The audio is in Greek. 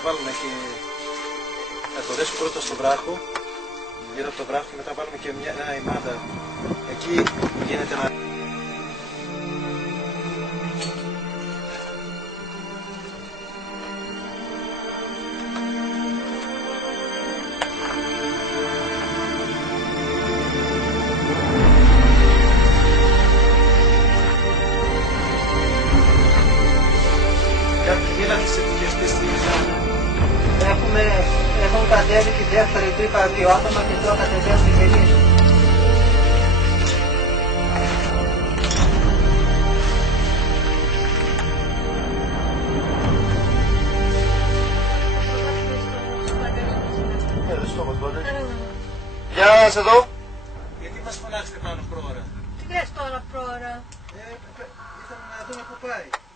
Θα βάλουμε και... Θα το δέσουμε πρώτα στο βράχο, γύρω από το βράχο, και μετά βάλουμε και ένα ημάδα. Εκεί γίνεται ένα... Έχουν κατέβει τη δεύτερη τρύπα 2 άτομα και τώρα κατεβαίνουν στην γελία. Γεια σας εδώ. Γιατί μας φωνάξετε πάνω πρόωρα? Τι λες τώρα πρόωρα? Ήθελα να δούμε πού πάει.